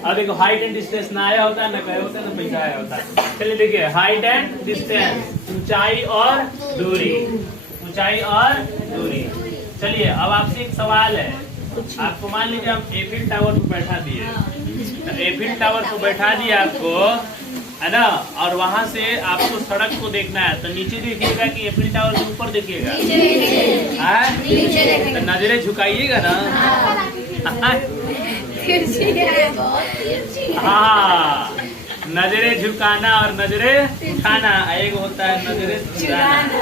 अब देखो height and distance ना आया होता, ना कहे होता, ना पैसा आया होता। चलिए देखिए, हाइट एंड डिस्टेंस, ऊंचाई और दूरी, ऊंचाई और दूरी। चलिए अब आपसे एक सवाल है, आपको मान लीजिए हम एफिल टावर को बैठा दिए, तो एफिल टावर को बैठा दिए आपको, है ना, और वहां से आपको सड़क को देखना है, तो नीचे देखिएगा कि एफिल टावर के ऊपर देखिएगा? तो नजरें झुकाइएगा ना। हाँ, नजरें झुकाना और नजरें उठाना, एक होता है नजरें चुराना।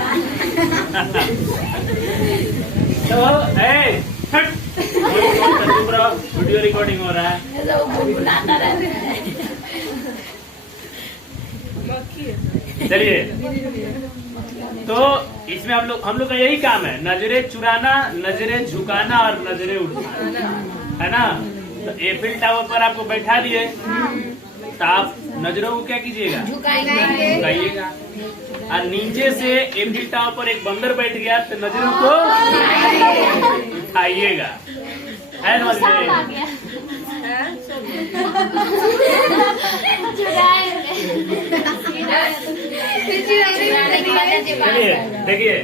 तो वीडियो रिकॉर्डिंग हो रहा है। चलिए, तो इसमें हम लोग का यही काम है, नजरें चुराना, नजरें झुकाना और नजरें उठाना, है ना। तो एफिल टावर पर आपको बैठा दिए, तो आप नजरों को क्या कीजिएगा? झुकाइएगा। और नीचे से एफिल टावर पर एक बंदर बैठ गया, तो नजरों को उठाइएगा, है ना। चलिए देखिए,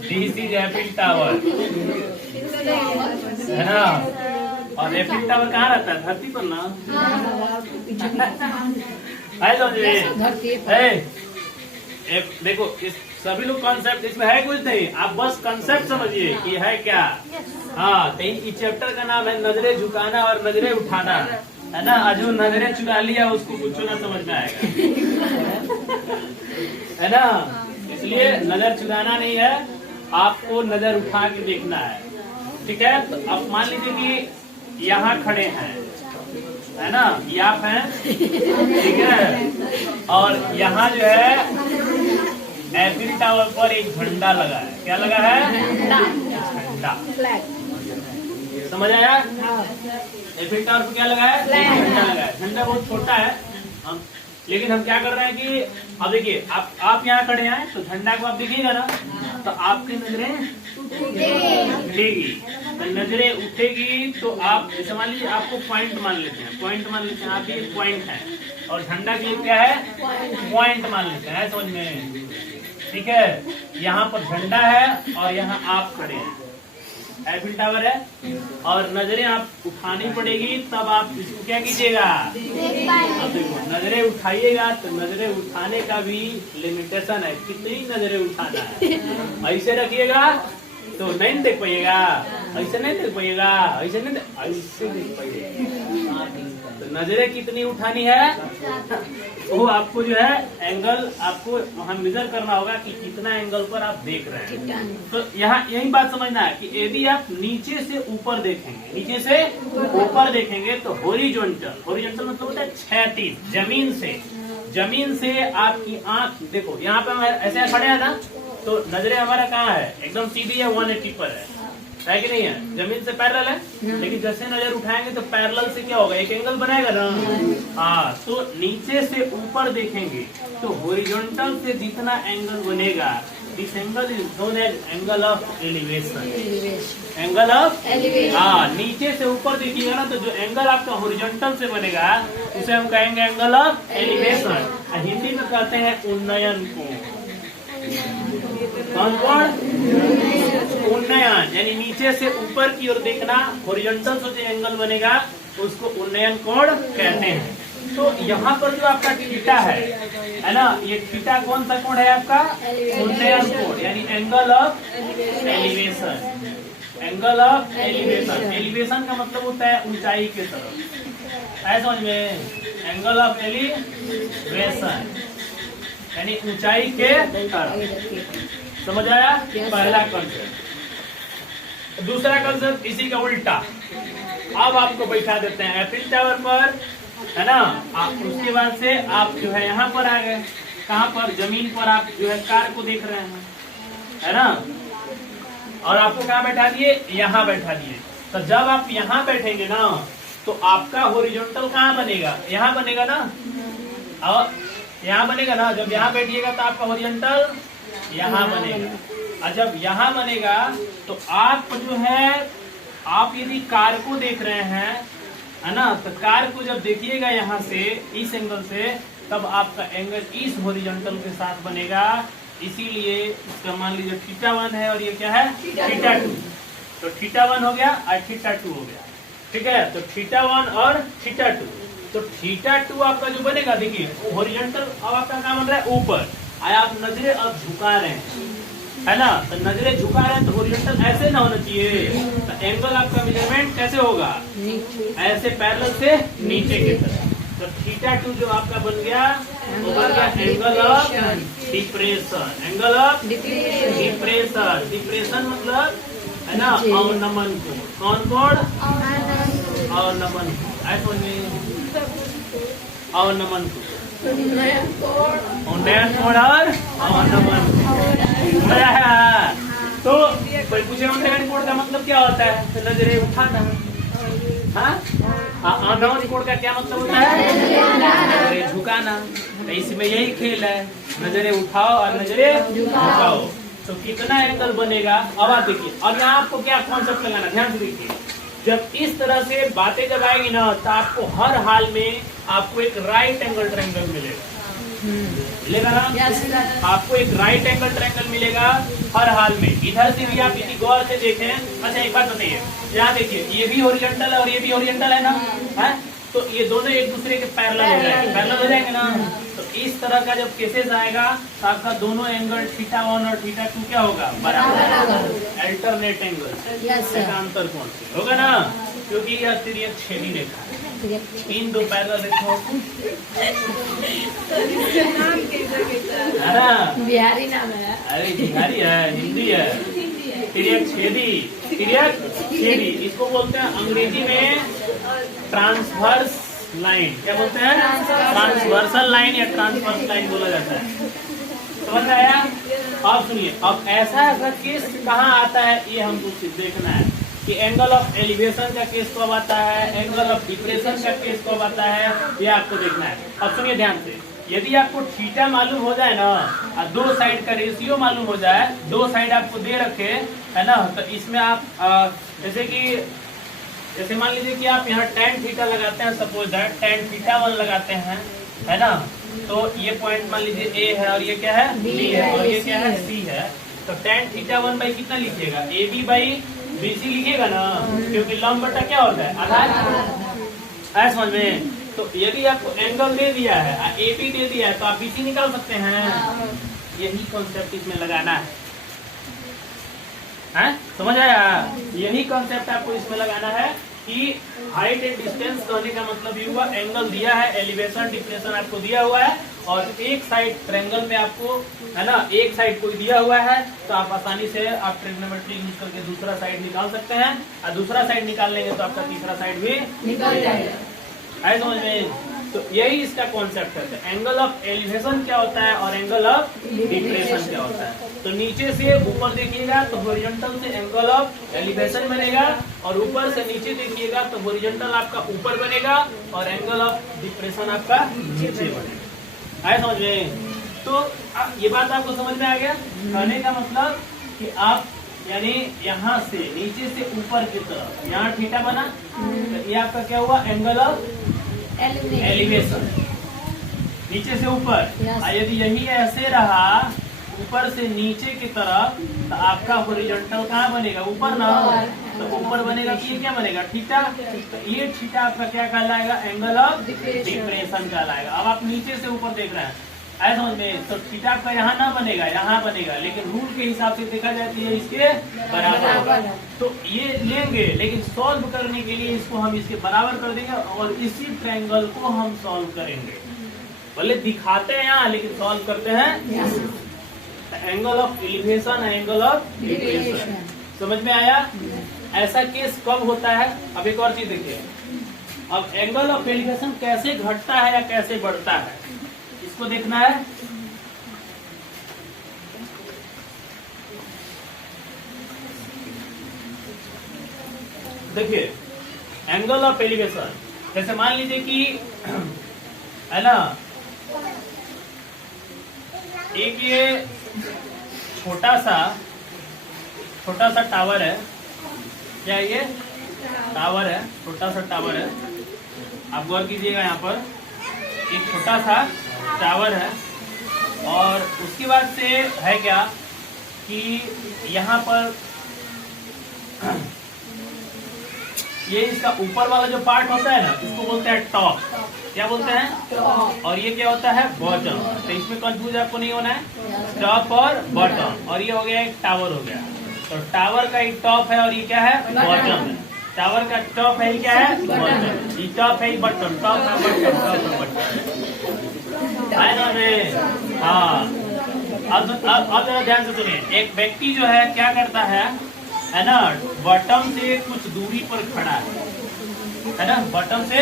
दिस इज एफिल टावर, है ना। और एफिल टावर कहाँ रहता है? धरती पर ना। देखो इस सभी लोग कॉन्सेप्ट इसमें है कुछ नहीं, आप बस कॉन्सेप्ट समझिए कि है क्या। हाँ, तो इस चैप्टर का नाम है नजरें झुकाना और नजरें उठाना, है ना। जो नजरें चुरा लिया उसको कुछ ना समझ में आएगा, है ना। इसलिए नजर चुराना नहीं है, आपको नजर उठा के देखना है, ठीक है। तो आप मान लीजिए कि यहाँ खड़े हैं, है ना, ये आप हैं, ठीक है। और यहाँ जो है एफिल टावर पर एक झंडा लगा है, क्या लगा है? झंडा। समझ आया? एफिल टावर पर क्या लगा है? झंडा लगा है। झंडा बहुत छोटा है, लेकिन हम क्या कर रहे हैं कि अब देखिए, आप यहाँ खड़े हैं, तो झंडा को आप देखिएगा ना, तो आपकी नजरें उठेगी। तो नजरें उठेगी तो आप जैसे मान लीजिए आपको पॉइंट मान लेते हैं, आप ये पॉइंट है, और झंडा के लिए क्या है? पॉइंट मान लेते हैं, समझ में, ठीक है। यहाँ पर झंडा है और यहाँ आप खड़े हैं, एफिल टावर है, और नजरें आप उठानी पड़ेगी, तब आप इसको क्या कीजिएगा? अब देखो, नजरें उठाइएगा, तो नजरें उठाने का भी लिमिटेशन है, कितनी नजरें उठाना है। ऐसे रखिएगा तो नहीं देख पाइएगा, ऐसे नहीं देख पाइएगा, ऐसे नहीं ऐसे देख पाइएगा। तो नजरें कितनी उठानी है, वो आपको जो है एंगल आपको वहाँ मेजर करना होगा कि कितना एंगल पर आप देख रहे हैं। तो यहाँ यही बात समझना है कि यदि आप नीचे से ऊपर देखेंगे, नीचे से ऊपर देखेंगे, तो हॉरिजॉन्टल मतलब होता है क्षैतिज, जमीन से आपकी आंख, देखो यहाँ पे हम ऐसे खड़े हैं ना, तो नजरें हमारा कहाँ है? एकदम सीधी है, 180 पर है कि नहीं है? जमीन से पैरेलल है, लेकिन जैसे नजर उठाएंगे तो पैरेलल से क्या होगा? एक एंगल बनाएगा ना। हाँ, तो नीचे से ऊपर देखेंगे तो हॉरिजॉन्टल से जितना एंगल बनेगा, this angle is known as angle of elevation, angle of elevation. हाँ, नीचे से ऊपर देखिएगा ना, तो जो एंगल आपका हॉरिजॉन्टल से बनेगा उसे हम कहेंगे एंगल ऑफ एलिवेशन। हिंदी में कहते हैं उन्नयन कोण। कौन कोण? उन्नयन, यानी नीचे से ऊपर की ओर देखना, हॉरिजॉन्टल से जो एंगल बनेगा उसको उन्नयन कोण कहते हैं। तो यहाँ पर जो आपका थीटा है ना, ये थीटा कौन सा कोण है आपका? उन्नयन कोण, यानी angle of elevation, angle of elevation. Elevation का मतलब होता है ऊंचाई के तरफ, ऐसा समझ में, एंगल ऑफ एलिवेशन यानी ऊंचाई के तरफ। समझ आया? पहला कंसेप्ट। दूसरा कंसेप्ट इसी का उल्टा, अब आपको बैठा देते हैं एफिल टावर पर, है ना। उसके बाद से आप जो है यहाँ पर आ गए, कहाँ पर? जमीन पर आप जो है कार को देख रहे हैं, है ना। और आपको कहाँ बैठा दिए? यहाँ बैठा दिए। तो जब आप यहाँ बैठेंगे ना, तो आपका हॉरिजॉन्टल कहाँ बनेगा? यहाँ बनेगा ना, और यहाँ बनेगा ना। जब यहाँ बैठिएगा तो आपका हॉरिजॉन्टल यहाँ बनेगा, और जब यहाँ बनेगा तो आप जो है, आप यदि कार को देख रहे हैं, है ना, तो कार को जब देखिएगा यहाँ से इस एंगल से, तब आपका एंगल इस हॉरिजॉन्टल के साथ बनेगा। इसीलिए इसका मान लीजिए θ1 है और ये क्या है θ2। तो θ1 हो गया और θ2 हो गया, ठीक है। तो θ1 और θ2, तो θ2 आपका जो बनेगा, देखिए हॉरिजॉन्टल अब आपका क्या बन रहा है ऊपर, आप नजरें अब झुका रहे हैं, है ना, तो नजरें झुका रहे हैं तो हॉरिजॉन्टल ऐसे ना होना चाहिए। तो एंगल आपका मेजरमेंट कैसे होगा, ऐसे पैरेलल से नीचे की तरफ। तो θ2 जो आपका बन गया वो बन गया angle of depression, angle of depression. Depression मतलब है ना अवनमन कोण, कौन कोण, अवनमन कोण, ऐसा अवनमन कोण, उन्नयन कोण और अवनमन कोण। तो कोई पूछे उन्नयन कोण का मतलब क्या होता है, तो नजरें उठाना। अवनमन कोण का क्या मतलब होता है, नजरें झुकाना। तो इसमें यही खेल है, नजरें उठाओ और नजरें झुकाओ। तो कितना एंगल बनेगा, अब आप देखिए। अब यहाँ आपको क्या कॉन्सेप्ट लगाना, ध्यान से देखिए। जब इस तरह से बातें जब आएगी ना, तो आपको हर हाल में आपको एक राइट एंगल ट्रायंगल मिलेगा, मिलेगा ना, आपको एक राइट एंगल ट्रायंगल मिलेगा हर हाल में। इधर से भी आप यदि गौर से देखें, अच्छा एक बात बताइए, यहाँ देखिए ये भी ओरिजेंटल है और ये भी ओरिजेंटल है ना, है, तो ये दोनों एक दूसरे के पैरेलल हो जाएंगे, पैरेलल हो जाएंगे ना। तो इस तरह का जब केसेस आएगा तो आपका दोनों एंगल θ1 और θ2 क्या होगा, बराबर, अल्टरनेट एंगल, अंतर कोण होगा ना, क्योंकि यह तिर्यक छेदी रेखा है, इन दो पैरेलल रेखाओं है ना, बिहारी नाम है, अरे बिहारी है, हिंदी है, तिर्यक छेदी, तिर्यक छेदी। इसको बोलते हैं अंग्रेजी में ट्रांसवर्स लाइन, क्या बोलते हैं, ट्रांसवर्सल लाइन या ट्रांसवर्स लाइन बोला जाता है। समझ में आया। अब सुनिए, अब ऐसा केस कहाँ आता है ये हमको देखना है कि एंगल ऑफ एलिवेशन का केस कब आता है, एंगल ऑफ डिप्रेशन का केस कब आता है, ये आपको देखना है। अब सुनिए ध्यान से, यदि आपको थीटा मालूम हो जाए ना और दो साइड का रेशियो मालूम हो जाए, दो साइड आपको दे रखे है ना, तो इसमें आप जैसे मान लीजिए कि आप यहाँ tan थीटा लगाते हैं, सपोज दैट tan θ1 लगाते हैं, है ना, तो ये पॉइंट मान लीजिए A है और ये क्या है B है और ये क्या है C है। तो tan θ1 बाई कितना लिखिएगा, AB बाई BC लिखिएगा ना, क्योंकि लंब बटा क्या होता है, आधार। ऐसा समझ में। तो यदि आपको एंगल दे दिया है, AB दे दिया है, तो आप BC निकाल सकते हैं। यही कॉन्सेप्ट इसमें लगाना है, समझ आया। यही कॉन्सेप्ट आपको इसमें लगाना है कि हाइट एंड डिस्टेंस कहने का मतलब ये हुआ, एंगल दिया है, एलिवेशन डिप्रेशन आपको दिया हुआ है, और एक साइड ट्रायंगल में आपको है ना, एक साइड कोई दिया हुआ है, तो आप आसानी से आप ट्रिग्नोमेट्री यूज करके दूसरा साइड निकाल सकते हैं, और दूसरा साइड निकाल लेंगे तो आपका तीसरा साइड भी निकल जाएगा। है समझ में। तो यही इसका कॉन्सेप्ट है। तो एंगल ऑफ एलिवेशन क्या होता है और एंगल ऑफ डिप्रेशन क्या होता है। तो नीचे से ऊपर देखिएगा तो हॉरिजॉन्टल से एंगल ऑफ एलिवेशन बनेगा, और ऊपर से नीचे देखिएगा तो हॉरिजॉन्टल आपका ऊपर बनेगा और एंगल ऑफ डिप्रेशन आपका नीचे बनेगा। है समझ में। तो ये बात आपको समझ में आ गया। कहने का मतलब कि आप यानी यहाँ से नीचे से ऊपर की तरफ यहाँ थीटा बना, तो ये आपका क्या हुआ, एंगल ऑफ एलिवेशन नीचे से ऊपर। यदि यही ऐसे रहा ऊपर से नीचे की तरफ, तो आपका हॉरिजॉन्टल कहाँ बनेगा, ऊपर ना, तो ऊपर बनेगा तो ये क्या बनेगा, थीटा। तो ये थीटा आपका क्या कहलाएगा, एंगल ऑफ डिप्रेशन कहलाएगा। अब आप नीचे से ऊपर देख रहे हैं, ऐसा समझ में। तो थीटा आपका यहाँ ना बनेगा, यहाँ बनेगा, लेकिन रूल के हिसाब से देखा जाए तो ये इसके बराबर होगा। तो ये लेंगे, लेकिन सॉल्व करने के लिए इसको हम इसके बराबर कर देंगे, और इसी ट्रायंगल को हम सॉल्व करेंगे। भले दिखाते हैं यहाँ, लेकिन सॉल्व करते हैं angle of elevation, angle of depression. समझ में आया। ऐसा केस कब होता है। अब एक और चीज देखिए, अब एंगल ऑफ एलिवेशन कैसे घटता है या कैसे बढ़ता है, इसको देखना है। देखिए एंगल ऑफ एलिवेशन, जैसे मान लीजिए कि है ना, एक ये छोटा सा छोटा सा टावर है। क्या ये टावर है? छोटा सा टावर है। आप गौर कीजिएगा, यहाँ पर एक छोटा सा टावर है और उसके बाद से है क्या कि यहाँ पर ये इसका ऊपर वाला जो पार्ट होता है ना, इसको बोलते हैं टॉप। क्या बोलते हैं? और ये क्या होता है? बॉटम। तो इसमें कंफ्यूज आपको नहीं होना है, टॉप और बॉटम। और ये हो गया एक टावर हो गया। तो टावर का एक टॉप है और ये क्या है? बॉटम है। टावर का टॉप है, ये क्या है? बॉटम। ये टॉप है, बॉटम। टॉप है बॉटम, टॉप है बॉटम। है ना में? हाँ। अब जरा ध्यान से सुनिए। एक व्यक्ति जो है क्या करता है ना, बॉटम से कुछ दूरी पर खड़ा है ना, बॉटम से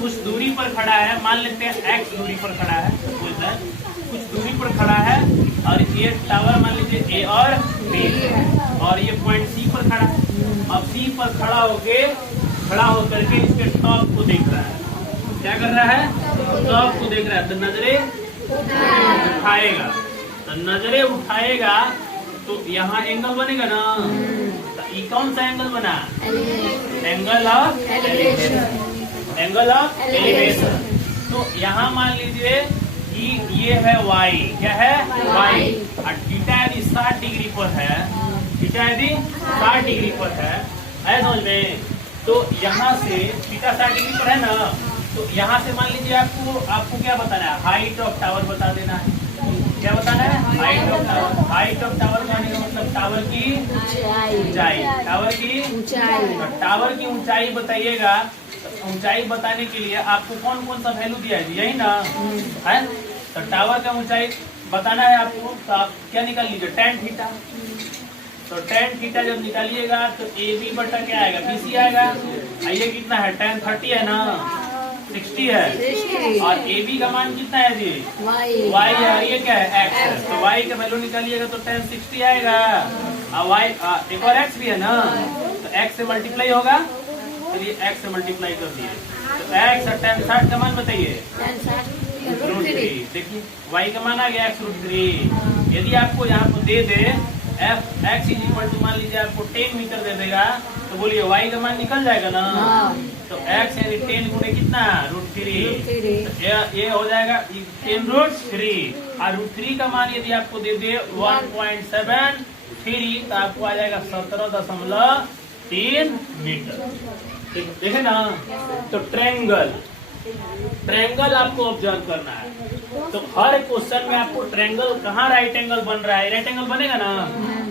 कुछ दूरी पर खड़ा है। मान लेते हैं x दूरी पर खड़ा है, कुछ दूरी पर खड़ा है और ये टावर मान लीजिए A और B और ये पॉइंट C पर खड़ा है। अब C पर खड़ा होकर के इसके टॉप को देख रहा है। क्या कर रहा है? टॉप को देख रहा है। तो नजरें उठाएगा तो यहाँ एंगल बनेगा ना। तो ये कौन सा एंगल बना? Angle of elevation. तो यहाँ मान लीजिए कि ये है y। क्या है? y। और थीटा यदि 60 डिग्री पर है, थीटा यदि 60 डिग्री पर है, समझ में? तो यहाँ से थीटा 60 डिग्री पर है ना, तो यहाँ से मान लीजिए आपको क्या बताना है? हाइट ऑफ टावर बता देना है। क्या बताना है? Height of tower. Height of tower का मतलब टावर की ऊंचाई। टावर की ऊंचाई। तो टावर की ऊंचाई बताइएगा। तो ऊंचाई बताने के लिए आपको कौन कौन सा वैल्यू दिया है? यही ना है। तो टावर का ऊंचाई बताना है आपको, तो आप क्या निकाल लीजिए? tan theta. तो tan थीटा जब निकालिएगा तो AB बटा क्या आएगा? BC आएगा। ये कितना है? tan 30 है ना, 60 है। और AB का मान कितना है जी? Y है। ये क्या है? X है। तो Y का वैल्यू निकालिएगा तो tan 60 आएगा। और Y एक और X भी है ना, तो X से मल्टीप्लाई होगा। चलिए X से मल्टीप्लाई कर दिए तो X और tan 60 का मान बताइए? √3। देखिए Y का मान आ गया x√3। यदि आपको यहाँ पर दे दे x मान लीजिए आपको 10 मीटर दे देगा, तो बोलिए Y का मान निकल जाएगा ना। तो x यानी 10 गुणे कितना? √3। ये हो जाएगा 10√3। और √3 का मान यदि आपको दे दे 1.73, तो आपको आ जाएगा 17.3 मीटर। देखे ना। तो ट्रायंगल आपको ऑब्जर्व करना है। तो हर क्वेश्चन में आपको ट्रायंगल कहाँ राइट एंगल बन रहा है? राइट एंगल बनेगा ना।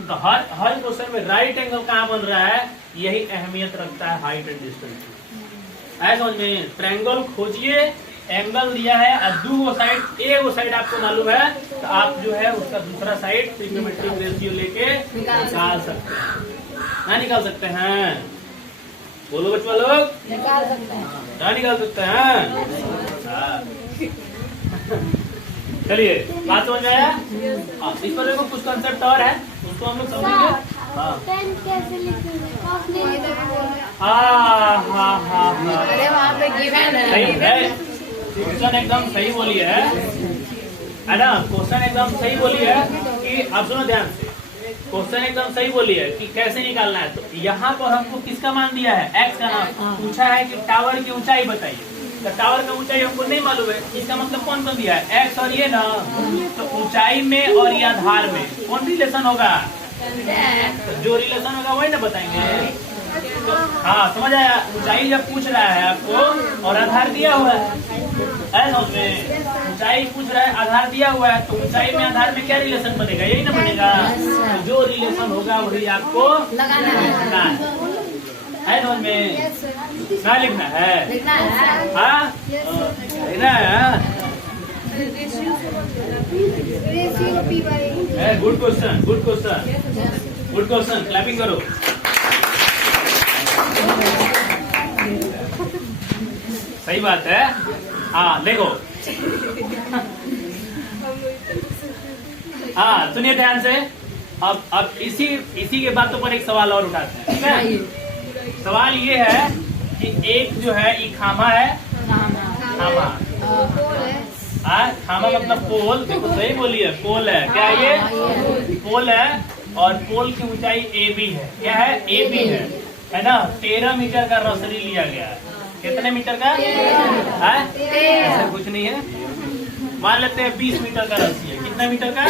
तो हर क्वेश्चन में राइट एंगल कहाँ बन रहा है, यही अहमियत रखता है हाइट एंड डिस्टेंस। समझ में? ट्रायंगल खोजिए, एंगल दिया है और दो साइड, एक साइड आपको मालूम है तो आप जो है उसका दूसरा साइड ट्रिग्नोमेट्रिक रेशियो लेके निकाल सकते हैं। ना निकाल सकते हैं? बोलो बच्चों लोग, निकाल सकते हैं। क्या निकाल सकते हैं? चलिए बात समझ में आया? इस पर देखो कुछ कंसेप्ट और है, उसको हम लोग समझेंगे। अरे वहाँ पे गिवन सही है, क्वेश्चन एकदम सही बोली है ना। क्वेश्चन एकदम सही बोली है कि आप सुनो ध्यान से। क्वेश्चन एकदम सही बोली है कि कैसे निकालना है। तो यहाँ पर हमको किसका मान दिया है? x का नाम पूछा है कि टावर की ऊंचाई बताइए। तो टावर का ऊंचाई हमको नहीं मालूम है, इसका मतलब कौन सा दिया है? x और ये ना। तो ऊंचाई में और ये आधार में कौन रिलेशन होगा? तो जो रिलेशन होगा वही ना बताएंगे। तो हाँ समझ आया। ऊंचाई जब पूछ रहा है आपको और आधार दिया हुआ है समझ में? ऊंचाई पूछ रहा है, आधार दिया हुआ है, तो ऊंचाई में आधार में क्या रिलेशन बनेगा? यही ना बनेगा। तो जो रिलेशन होगा वही आपको लगाना है समझ में? ना लिखना है? हाँ लिखना है। Good question, good question, good question. Clapping करो। सही बात है। हाँ देखो, हाँ सुनिए ध्यान से। अब इसी के बातों पर एक सवाल और उठाते हैं। सवाल ये है कि एक जो है ये खामा है, खामा खामा मतलब पोल। देखो सही बोलिए, पोल है। क्या ये पोल है? और पोल की ऊंचाई AB है। क्या है? AB है ना। 13 मीटर का रसरी लिया गया है। कितने मीटर का है? ऐसा कुछ नहीं है। मान लेते हैं 20 मीटर का रस्सी है। कितना मीटर का?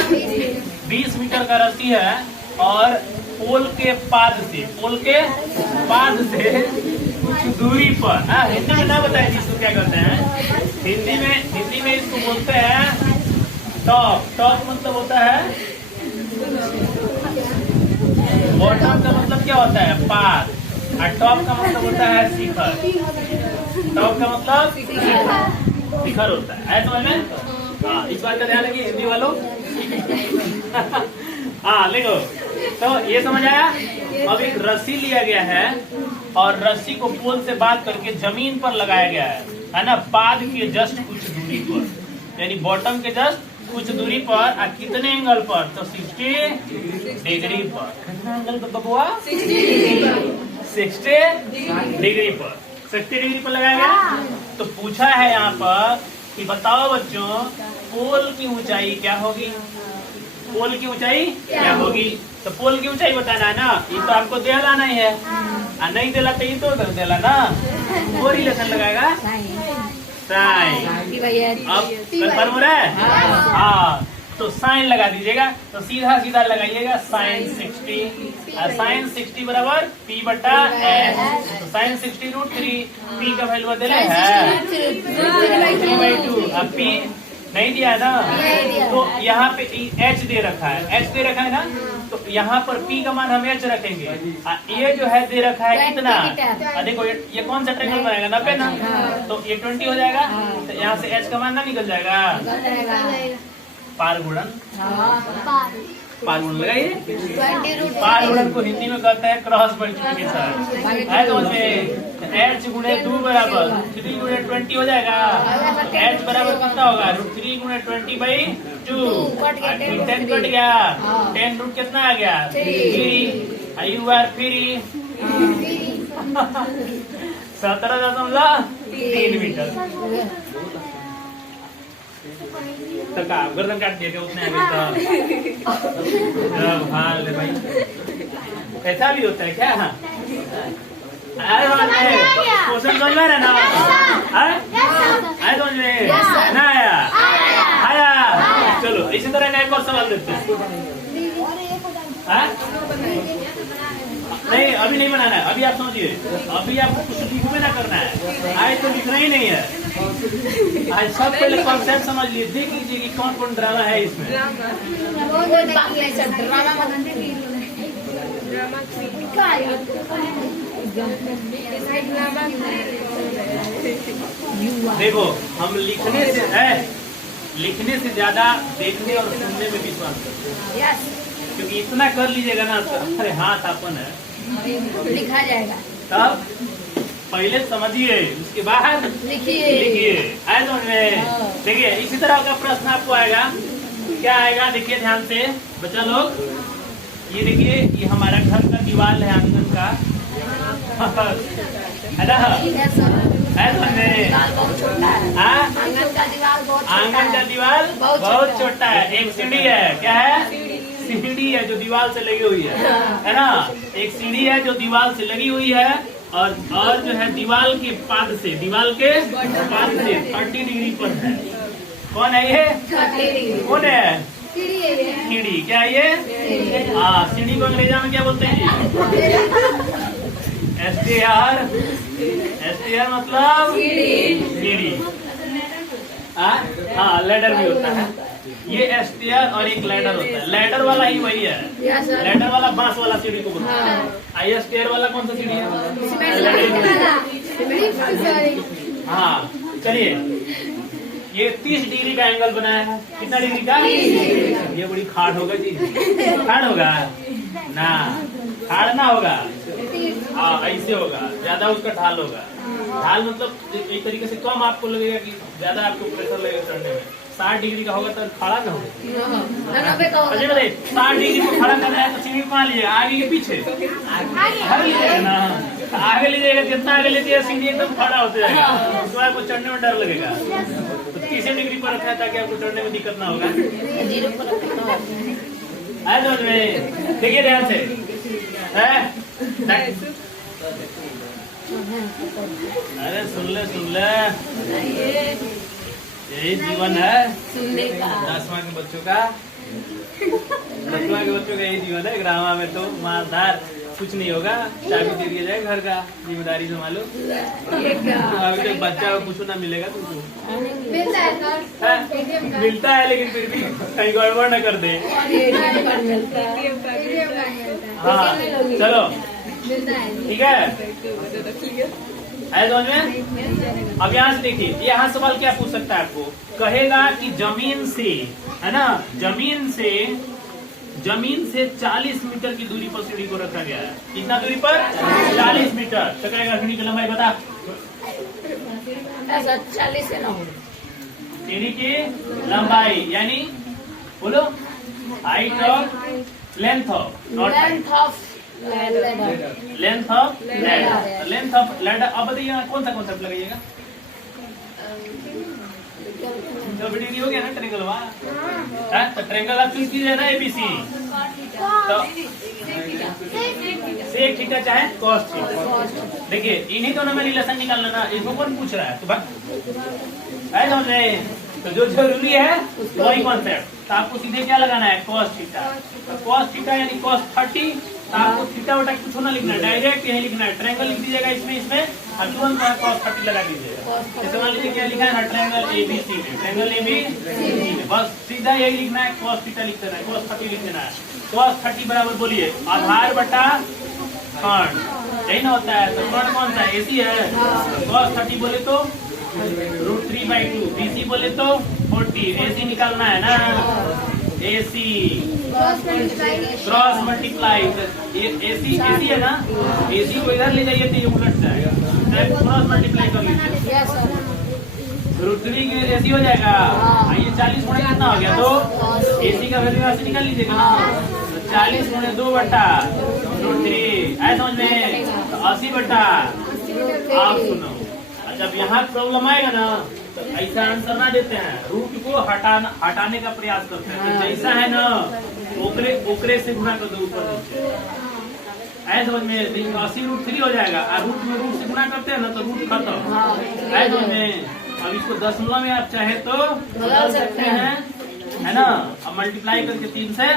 20 मीटर का रस्सी है और पोल के पाद से कुछ दूरी पर, हिंदी में ना बताए इसको क्या कहते हैं। हिंदी में इसको बोलते हैं टॉप। टॉप मतलब होता है बॉटम का मतलब क्या होता है? पाद। और टॉप का मतलब होता है शिखर। टॉप का मतलब शिखर होता है। समझ में? हाँ, इस बात का ध्यान रखिए हिंदी वालों। हाँ लिखो। तो ये समझ आया। अब एक रस्सी लिया गया है और रस्सी को पोल से बांध करके जमीन पर लगाया गया है ना। पाद के जस्ट कुछ दूरी पर, यानी बॉटम के जस्ट कुछ दूरी पर। कितने एंगल पर? तो 60 डिग्री पर। कितना एंगल पर बबुआ? 60 डिग्री पर। 60 डिग्री पर लगाया गया। तो पूछा है यहाँ पर कि बताओ बच्चों, पोल की ऊंचाई क्या होगी? पोल की ऊंचाई क्या होगी? तो पोल की ऊंचाई बताना है ना। ये तो आपको देलाना ही है। नहीं देला तो ये तो देला ना। वो रिलेशन लगाएगा साइन। अब कंफर्म हो रहा है? हाँ, तो साइन लगा दीजिएगा। तो सीधा सीधा लगाइएगा साइन 60। साइन 60 बराबर P बटा S। तो साइन 60 √3। P का वैल्यू बदले है 3/2। अब P नहीं दिया ना, तो यहाँ पे H दे रखा है। H दे रखा है ना, तो यहाँ पर P का मान हम H रखेंगे। ये जो है दे रखा है कितना? देखो ये कौन सा ट्रायंगल बनाएगा? 90 ना। तो ये 20 हो जाएगा। तो यहाँ से H का मान ना निकल जाएगा। पार गुणन लगाइए। पार गुणन को हिंदी में कहते हैं क्रॉस मल्टीप्लिकेशन। है तो उसमें H गुणे 2 बराबर 3 गुणे 20 हो जाएगा। H बराबर कितना होगा? √3 गुणे 20/2। 10 कट गया। 10 रूट कितना आ गया? 3। You are free. 17.3 मीटर। तो का गर्दन काट दिया क्या उसने? हाँ ले भाई, ऐसा भी होता है क्या? क्वेश्चन समझ में ना? आए समझ में ना आया? चलो इसी तरह का एक और सवाल देते हैं। नहीं अभी नहीं बनाना है। अभी आप समझिए, अभी आपको कुछ लिखने ना करना है। आज तो लिखना ही नहीं है। आज सब पहले कॉन्सेप्ट समझ लीजिए। देख लीजिए कि कौन कौन ड्रामा है इसमें। देखो हम लिखने से ज्यादा देखने और सुनने में विश्वास करते हैं। क्योंकि इतना कर लीजिएगा ना, अरे हाथ अपन है लिखा जाएगा। तब पहले समझिए, उसके बाद लिखिए। आए समझ में? देखिए इसी तरह का प्रश्न आपको आएगा। क्या आएगा? देखिए ध्यान से बच्चा लोग। ये देखिए, ये हमारा घर का दीवार है, आंगन का है ना। आंगन का दीवार बहुत छोटा है। एक सीढ़ी है। क्या है? सीढ़ी है जो दीवार से लगी हुई है ना। एक सीढ़ी है जो दीवार से लगी हुई है और जो है दीवार के पाद से 30 डिग्री पर है। कौन है ये? कौन है? सीढ़ी। क्या है ये? सीढ़ी को अंग्रेजा में क्या बोलते हैं जी? STR मतलब सीढ़ी। हाँ लैडर भी होता है। ये STR और एक लैडर होता है। लैडर वाला ही वही है। लैडर वाला बांस वाला सीढ़ी को बोलते हैं। STR वाला कौन सा सीढ़ी है? हाँ चलिए, ये 30 डिग्री का एंगल बनाया है। कितना डिग्री का? ये बड़ी खाड़ होगा जी। खाड़ होगा ना, खाड़ ना होगा। ऐसे होगा, ज्यादा उसका ढाल होगा। ढाल मतलब एक तरीके से कम आपको लगेगा कि ज्यादा आपको प्रेशर लगेगा चढ़ने में। 60 डिग्री का होगा तो खड़ा ना होगा। 60 डिग्री को खड़ा करना है तो सीढ़ी मान लीजिए आगे के पीछे लीजिएगा ना। आगे लीजिएगा, जितना आगे लीजिएगा सीढ़ी एकदम खड़ा होते जाएगा। उसके बाद आपको चढ़ने में डर लगेगा। तो 30 डिग्री पर रखा है ताकि आपको चढ़ने में दिक्कत ना होगा। आए समझ में? देखिए ध्यान से है? अरे सुन ले यही जीवन है सुनने का 10वां के बच्चों का। 10वां के बच्चों का यही जीवन है। ग्रामा में तो मारधार कुछ नहीं होगा, चाबी दे दिया जाए घर का, जिम्मेदारी संभालो। अभी तो बच्चा को कुछ ना मिलेगा तुमको। मिलता है लेकिन फिर भी कहीं गड़बड़ न कर दे। हाँ चलो ठीक है, समझ में? अब यहाँ से देखिए, यहाँ सवाल क्या पूछ सकता है आपको? कहेगा कि जमीन से, है ना, जमीन से 40 मीटर की दूरी पर सीढ़ी को रखा गया है। कितना दूरी पर? 40 मीटर। तो कहेगा सीढ़ी की लंबाई बता। 40 से 9 सीढ़ी की लंबाई यानी बोलो हाइट और length of, not length of length of ladder. Length of ladder. अब बताइए कौन सा कॉन्सेप्ट लगाइएगा? जो वीडियो हो गया ना ट्रेंगल वहाँ, तो ट्रेंगल आप चूज कीजिए ना एबीसी। तो सेक थीटा चाहे कॉस थीटा। देखिए इन्हीं दोनों में रिलेशन निकालना ना, इसको कौन पूछ रहा है? तो बस समझ में? तो जो जरूरी है वही कॉन्सेप्ट। तो आपको सीधे क्या लगाना है? Cos theta. तो कॉस थीटा यानी कॉस 30। तो आपको थीटा वटा कुछ होना लिखना है, डायरेक्ट यही लिखना है। ट्रायंगल लिख दीजिएगा इसमें और तुरंत कॉस 30 लगा दीजिएगा। जैसे मान लीजिए क्या लिखा है ना, ट्रायंगल एबीसी में, ट्रायंगल एबीसी में बस सीधा यही लिखना है, कॉस थीटा लिख देना है, कॉस 30 लिख देना है। कॉस 30 बराबर बोलिए आधार बटा खंड, यही ना होता है। तो खंड कौन सा? एसी है। कॉस 30 बोले तो √3/2, बीसी बोले तो 40। एसी निकालना है ना, एसी क्रॉस मल्टीप्लाई। एसी है ना, एसी को इधर ले जाइए तो ये उलट जाएगा। क्रॉस मल्टीप्लाई कर लीजिए, √3 की एसी हो जाएगा। ये 40 गुणे कितना हो गया? 2। एसी का वैल्यू यहाँ से निकाल लीजिएगा ना, 40 गुणे 2 बटा √3। ऐसा समझ में? 80 बटा। आप सुनो, जब यहाँ प्रॉब्लम आएगा ना तो ऐसा आंसर ना देते हैं, रूट को हटाने का प्रयास करते हैं। तो जैसा है ना ओकरे से गुणा कर दो ऊपर नीचे। ऐसा समझ में? 80 √3 हो जाएगा। और रूट में रूट से गुणा करते हैं ना तो रूट खत्म। ऐसा समझ में? अब इसको दशमलव में आप चाहे तो बदल सकते हैं, है ना। अब मल्टीप्लाई करके 3 से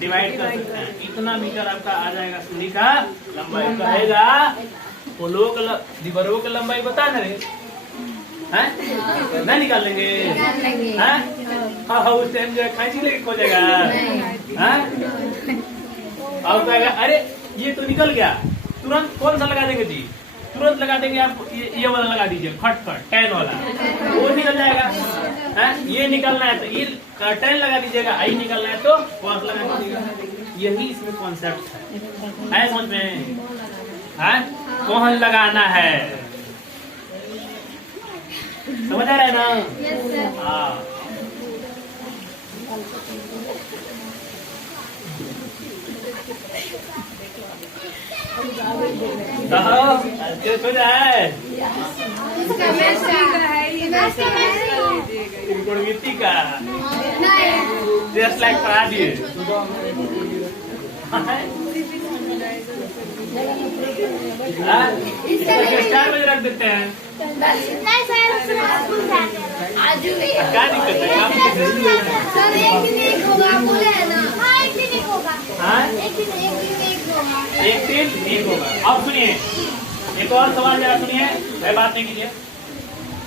डिवाइड कर सकते हैं। इतना मीटर आपका आ जाएगा सीढ़ी का लंबाई। कहेगा पोलो का दीवारों की लंबाई बता ना रे, हैं? नहीं निकाल लेंगे? हाँ उस टाइम जो खांची लेके खो जाएगा। और कहेगा अरे ये तो निकल गया, तुरंत कौन सा लगा देंगे जी? तुरंत लगा देंगे आप ये वाला लगा दीजिए, खटखट 10 वाला, वो निकल जाएगा। ये निकलना है तो ये 10 लगा दीजिएगा, आई निकलना है तो कौन लगा दीजिएगा। यही इसमें कॉन्सेप्ट है, समझ में? कौन लगाना है, समझ आ रहा है ना? हाँ गुणवित्ती का जस्ट लाइक पढ़ा दिए। स्टार बजे रख देते हैं। क्या दिक्कत है? सर एक दिन एक होगा, बोले है ना? हाँ एक दिन एक होगा। हाँ एक दिन एक होगा। एक दिन एक होगा। अब सुनिए एक और सवाल, जरा सुनिए, मैं बात नहीं कीजिए।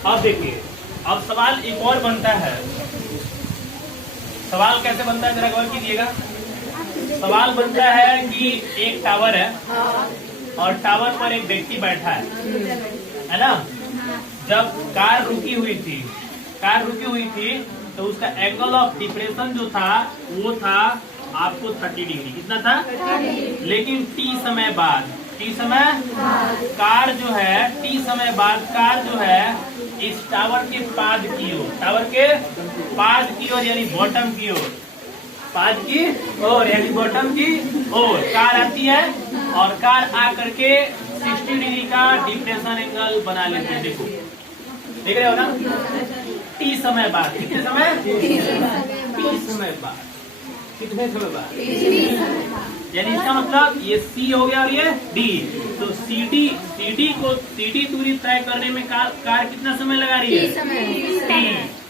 अब देखिए, अब सवाल एक और बनता है। सवाल कैसे बनता है जरा गौर कीजिएगा। सवाल बनता है कि एक टावर है और टावर पर एक व्यक्ति बैठा है ना। जब कार रुकी हुई थी तो उसका एंगल ऑफ डिप्रेशन जो था वो था आपको 30 डिग्री। कितना था? लेकिन टी समय बाद कार जो है इस टावर के पाद की ओर यानी बॉटम की ओर, पाद की ओर यानी बॉटम की ओर कार आती है और कार आ करके 60 डिग्री का डिप्रेशन एंगल बना लेते हैं। देखो देख रहे हो ना? टी समय बाद, कितने समय? टी समय बाद। कितने थे बाबा? यानी इसका मतलब ये सी हो गया और ये डी। तो सीडी दूरी तय करने में कार कितना समय लगा रही है?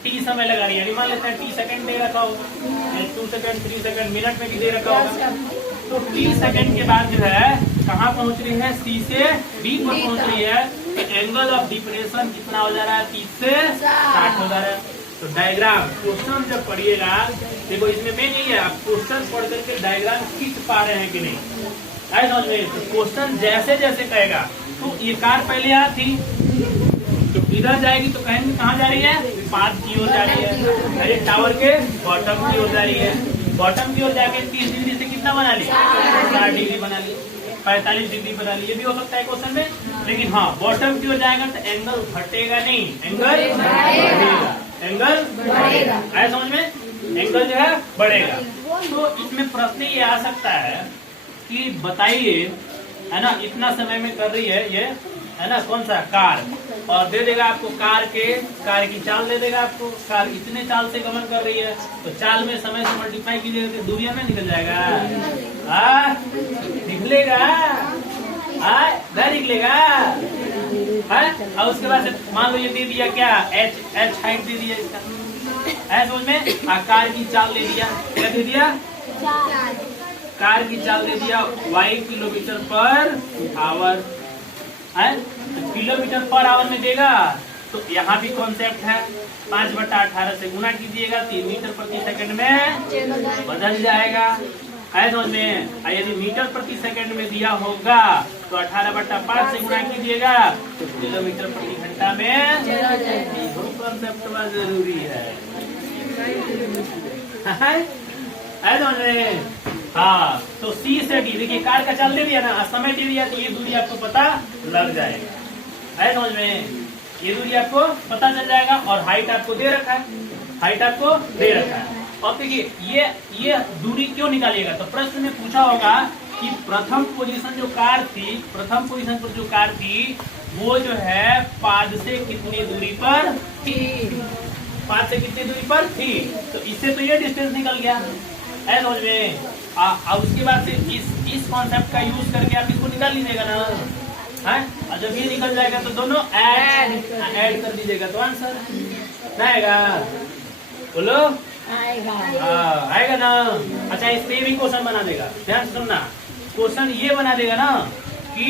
टी समय लगा रही है। मान लेते हैं टी सेकंड दे रखा होगा, 2 सेकंड 3 सेकंड मिनट में भी दे रखा होगा। तो टी सेकंड के बाद जो है कहाँ पहुंच रही है? सी से डी पर पहुंच रही है। तो एंगल ऑफ डिप्रेशन कितना हो जा रहा है? 30 से 60 हो जा रहा है। तो डायग्राम क्वेश्चन जब पढ़िएगा, देखो इसमें मेन यही है, आप क्वेश्चन पढ़ करके डायग्राम खींच पा रहे हैं कि नहीं, है समझ में? तो क्वेश्चन जैसे जैसे कहेगा, तो ये कार पहले यहाँ थी, तो इधर जाएगी तो कहेंगे कहाँ जा रही है? पाथ की ओर जा रही है। अरे टावर के बॉटम की ओर जा रही है। बॉटम की ओर जाके 30 डिग्री से कितना बना ली? 60 डिग्री बना ली, 45 डिग्री बना ली। ये भी हो सकता है क्वेश्चन में, लेकिन हाँ बॉटम की ओर जाएगा तो एंगल घटेगा नहीं, एंगल बढ़ेगा। एंगल बढ़ेगा, आया समझ में? एंगल जो है बढ़ेगा। तो इसमें प्रश्न ये आ सकता है कि बताइए, है ना, इतना समय में कर रही है ये, है ना, कौन सा? कार। और दे देगा आपको कार की चाल दे देगा आपको, कार इतने चाल से गमन कर रही है, तो चाल में समय से मल्टीप्लाई कीजिएगा तो दूरिया में निकल जाएगा। निकलेगा, निकलेगा। और उसके बाद मान लो ये दे दिया क्या? एच हाइट दे दिया इसका, है समझ में? कार की चाल दे दिया, क्या दे दिया? कार की चाल दे दिया y किलोमीटर पर आवर, है किलोमीटर पर आवर में देगा। तो यहाँ भी कॉन्सेप्ट है, 5/18 से गुना कीजिएगा, 3 मीटर प्रति सेकंड में बदल जाएगा, है समझ में? यदि मीटर प्रति सेकंड में दिया होगा तो 18/5 से गुना कीजिएगा तो किलोमीटर प्रति घंटा में। कॉन्सेप्ट जरूरी है समझ में? हाँ, तो सी से डी, देखिए कार का चाल दे दिया ना, समय दे दिया, तो ये दूरी आपको पता लग जाएगा, है समझ में? ये दूरी आपको पता चल जाएगा। और हाइट आपको दे रखा है, हाइट आपको दे रखा है। और देखिए ये दूरी क्यों निकालिएगा? तो प्रश्न में पूछा होगा कि प्रथम पोजीशन जो कार थी, प्रथम पोजीशन पर जो कार थी वो जो है पाद से कितनी दूरी पर थी? पाद से कितनी दूरी पर थी? तो इससे तो ये डिस्टेंस निकल गया, है समझ में? और उसके बाद से इस कॉन्सेप्ट का यूज करके आप इसको निकाल लीजिएगा ना, है? और जब ये निकल जाएगा तो दोनों ऐड कर दीजिएगा तो आंसर आएगा। बोलो आएगा ना? अच्छा, इसमें भी क्वेश्चन बना देगा, ध्यान सुनना। क्वेश्चन ये बना देगा ना कि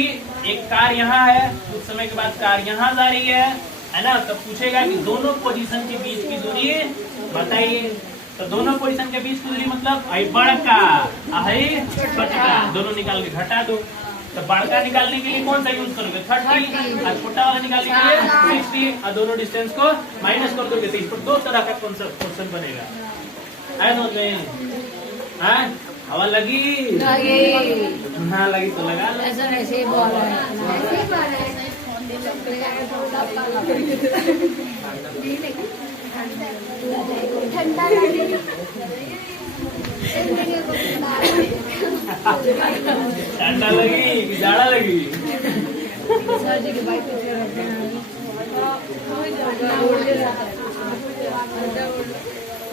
एक कार यहाँ है, कुछ समय के बाद कार यहाँ जा रही है ना? तो पूछेगा कि दोनों पोजीशन के बीच की दूरी बताइए। तो दोनों पोजीशन के बीच की दूरी मतलब आई बड़का आई छोटा, दोनों निकाल के घटा दो। तो बड़का निकालने के लिए कौन सा यूज करोगे? 30, और छोटा वाला निकालने के लिए 60, और दोनों डिस्टेंस को माइनस कर दोगे तो इस पर 2 तरह का क्वेश्चन बनेगा, है समझ में? हवा लगी? हाँ लगी तो लगा लो। ऐसे ठंडा ठंडा लगी कि जाड़ा लगी?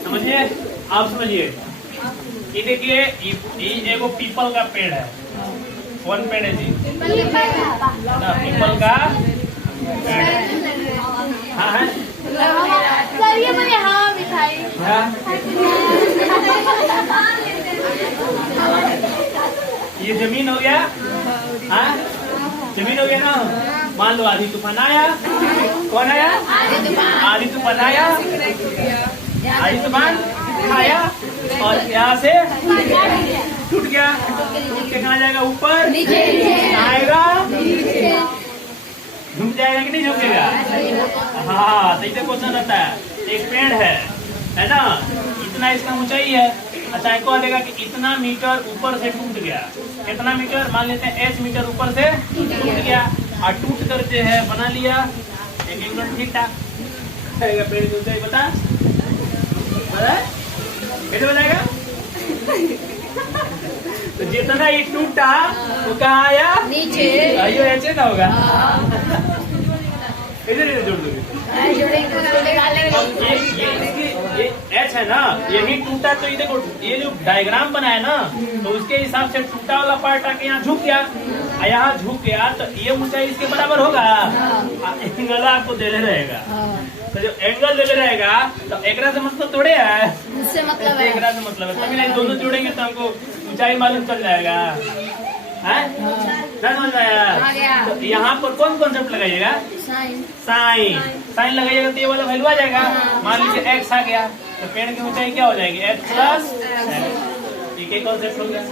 समझिए, आप समझिए। ये देखिए, ये एगो पीपल का पेड़ है। कौन पेड़ है जी? पीपल का पेड़। हाँ है सर, ये मैंने हाँ मिठाई। ये जमीन हो गया, हाँ जमीन हो गया ना। मान लो आधी तूफान आया, कौन आया? आधी तूफान आया, आधी तूफान आया और यहाँ से टूट गया। टूट के कहाँ जाएगा? ऊपर आएगा, झुक जाएगा कि नहीं झुकेगा? हाँ, तो इसे क्वेश्चन रहता है। एक पेड़ है ना, इतना इसका ऊंचाई है। अच्छा, एक को देगा कि इतना मीटर ऊपर से टूट गया। कितना मीटर? मान लेते हैं h मीटर ऊपर से टूट गया, और टूट कर जो है बना लिया एक एंगल थीटा। पेड़ की ऊंचाई बता कैसे बताएगा? तो जितना ये टूटा वो कहाँ आया? नीचे। ऐसे ना होगा, इधर इधर जोड़ दोगे। ये एच है ना, यही टूटा तो ये देखो, ये जो डायग्राम बना है ना, तो उसके हिसाब से टूटा वाला पार्ट आके यहाँ झुक गया, यहाँ झुक गया तो ये ऊंचाई इसके बराबर होगा। एंगल आपको देले रहेगा, तो जो एंगल देले रहेगा तो एकरा से मतलब थोड़े है, उससे मतलब है, एकरा से मतलब है। तभी नहीं दोनों जोड़ेंगे तो हमको ऊंचाई मालूम चल जाएगा, है ना, समझ आया। तो यहाँ पर कौन कॉन्सेप्ट लगाइएगा, साइन, साइन लगाइएगा तो ये वाला वैल्यू आ जाएगा। मान लीजिए एक्स आ गया तो पेड़ की ऊंचाई क्या हो जाएगी, एक्स प्लस। ठीक है, कॉन्सेप्ट हो गया।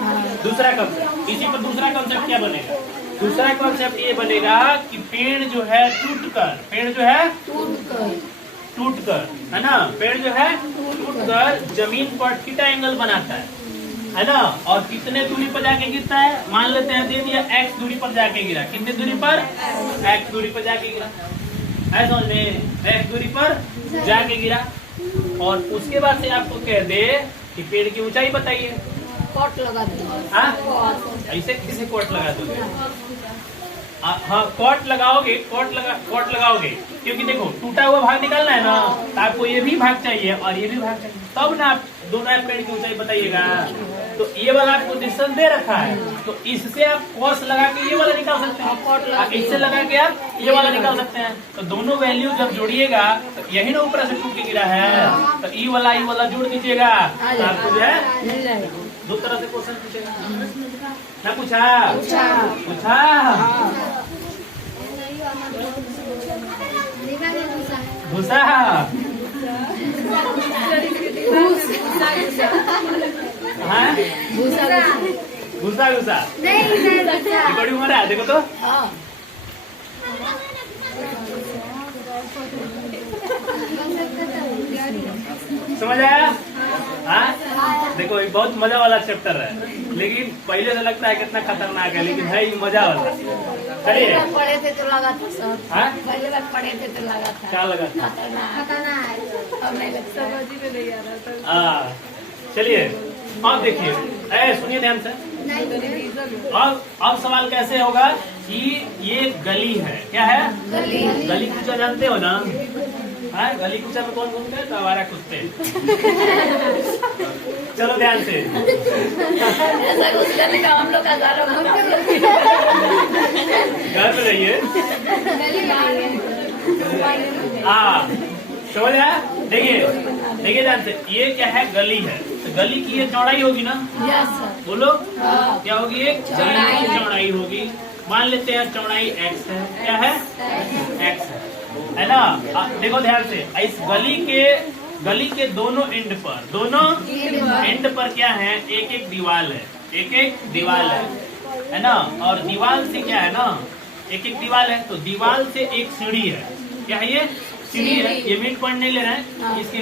दूसरा कॉन्सेप्ट, इसी पर दूसरा कॉन्सेप्ट क्या बनेगा, दूसरा कॉन्सेप्ट ये बनेगा कि पेड़ जो है टूटकर, पेड़ जो है टूटकर, है ना, पेड़ जो है टूटकर जमीन पर थीटा एंगल बनाता है ना, और कितने दूरी पर जाके गिरता है, मान लेते हैं दे दिया एक्स दूरी पर जाके गिरा, कितने दूरी पर, एक्स दूरी पर जाके गिरा, है समझ में, एक्स दूरी पर जाके गिरा। और उसके बाद से आपको कह दे कि पेड़ की ऊंचाई बताइए, कॉट लगा दो। हाँ, ऐसे किसे कोट लगा दोगे, हाँ कॉट लगाओगे, कॉट लगाओगे, क्योंकि देखो टूटा हुआ भाग निकालना है ना, तो आपको ये भी भाग चाहिए और ये भी भाग चाहिए, तब ना आप दोनों पेड़ की ऊंचाई बताइएगा। तो ये वाला आपको डिस्टेंस दे रखा है, तो इससे आप कॉस लगा के ये वाला निकाल सकते हैं, इससे लगा के आप ये वाला निकाल सकते हैं। तो दोनों वैल्यू जब जोड़िएगा तो यही ना ऊपर से टूट के गिरा है, तो ई वाला जोड़ दीजिएगा, तो आपको जो है दो तरह से क्वेश्चन पूछेगा ना, पूछा घुसा, हाँ घुसा ये बड़ी उम्र है, देखो तो समझ आया। हाँ देखो ये बहुत मजा वाला चैप्टर है, लेकिन पहले से लगता है कितना खतरनाक है, लेकिन है ये मजा वाला। चलिए पढ़े थे तो लगा था सर, हाँ पहले बार पढ़े थे तो लगा था, क्या लगा था, अब नहीं लगता, समझ में नहीं आ रहा था। हाँ चलिए अब देखिए, सुनिए ध्यान से। अब सवाल कैसे होगा कि ये गली है, क्या है, गली कुचा जानते हो ना, हाँ गली कुचा में कौन घूमते हैं, तो हमारा कुत्ते। चलो ध्यान से, हम लोग घर पे रहिए। हाँ समझ आया। देखिए ध्यान से, ये क्या है, गली है, तो गली की ये चौड़ाई होगी ना, बोलो क्या होगी, एक गली की चौड़ाई होगी। मान लेते हैं चौड़ाई एक्स है, क्या है, एक्स है ना। देखो ध्यान से, इस गली के दोनों एंड पर क्या है, एक दीवाल है ना, और दीवाल से क्या है ना, एक दीवाल है, तो दीवाल से एक सीढ़ी है, क्या है ये, सीढ़ी है, ये मिड पॉइंट नहीं ले रहे हैं इसके